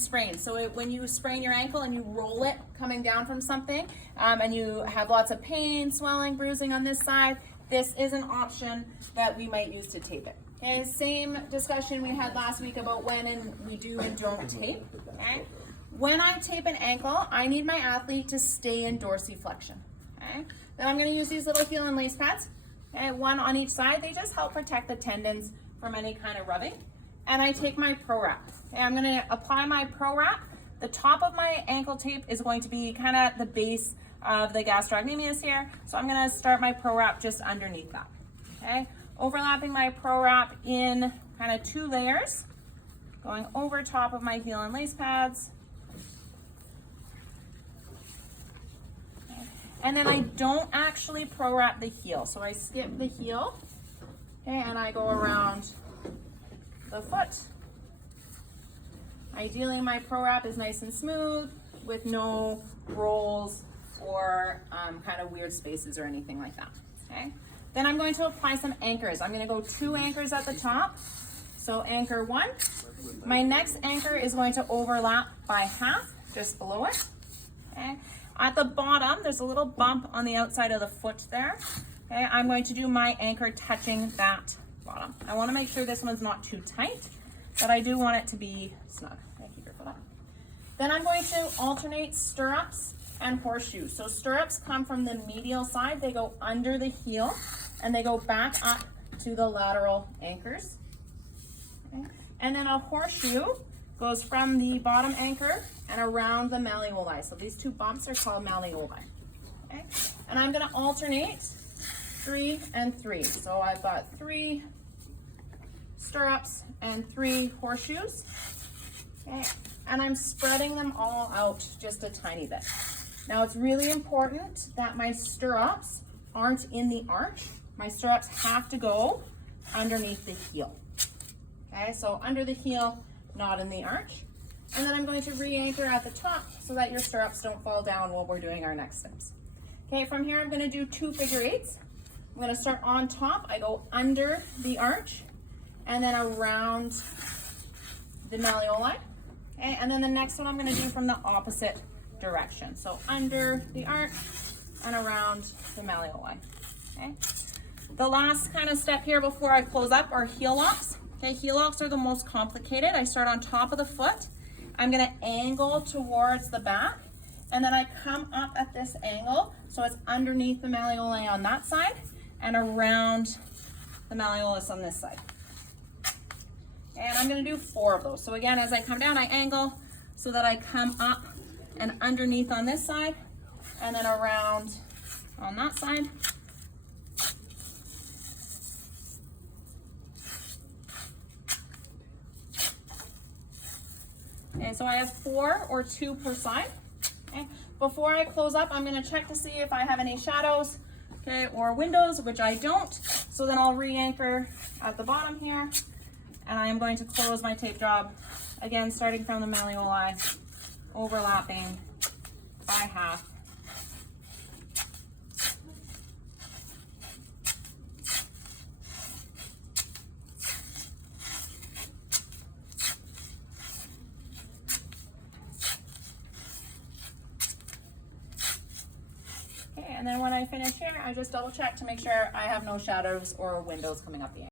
sprain. So when you sprain your ankle and you roll it coming down from something, and you have lots of pain, swelling, bruising on this side, this is an option that we might use to tape it. Okay, same discussion we had last week about when and we do and don't tape. Okay, when I tape an ankle, I need my athlete to stay in dorsiflexion. Okay, then I'm going to use these little heel and lace pads. Okay, one on each side. They just help protect the tendons from any kind of rubbing. And I take my Pro Wrap. Okay, I'm going to apply my Pro Wrap. The top of my ankle tape is going to be kind of the base of the gastrocnemius here. So I'm going to start my Pro Wrap just underneath that. Okay, overlapping my Pro Wrap in kind of 2 layers, going over top of my heel and lace pads. Okay. And then I don't actually Pro Wrap the heel. So I skip the heel, okay, and I go around the foot. Ideally, my Pro Wrap is nice and smooth with no rolls or kind of weird spaces or anything like that. Okay. Then I'm going to apply some anchors. I'm going to go 2 anchors at the top. So anchor 1. My next anchor is going to overlap by half, just below it. Okay. At the bottom, there's a little bump on the outside of the foot there. Okay. I'm going to do my anchor touching that bottom. I want to make sure this one's not too tight, but I do want it to be snug. Okay, keep your foot up. Then I'm going to alternate stirrups and horseshoes. So stirrups come from the medial side, they go under the heel, and they go back up to the lateral anchors. Okay. And then a horseshoe goes from the bottom anchor and around the malleoli. So these 2 bumps are called malleoli. Okay. And I'm going to alternate 3 and 3. So I've got 3 stirrups and 3 horseshoes. Okay. And I'm spreading them all out just a tiny bit. Now it's really important that my stirrups aren't in the arch. My stirrups have to go underneath the heel. Okay, so under the heel, not in the arch. And then I'm going to re-anchor at the top so that your stirrups don't fall down while we're doing our next steps. Okay, from here I'm going to do 2 figure 8s. I'm going to start on top. I go under the arch and then around the malleoli. Okay, and then the next one I'm going to do from the opposite direction. So under the arch and around the malleoli. Okay. The last kind of step here before I close up are heel locks. Okay, heel locks are the most complicated. I start on top of the foot. I'm going to angle towards the back, and then I come up at this angle so it's underneath the malleoli on that side and around the malleolus on this side. And I'm going to do 4 of those. So again, as I come down, I angle so that I come up and underneath on this side and then around on that side. And so I have 4 or 2 per side. Okay. Before I close up, I'm going to check to see if I have any shadows, okay, or windows, which I don't. So then I'll re-anchor at the bottom here, and I am going to close my tape job again, starting from the malleoli, overlapping by half. Okay, and then when I finish here, I just double check to make sure I have no shadows or windows coming up the end.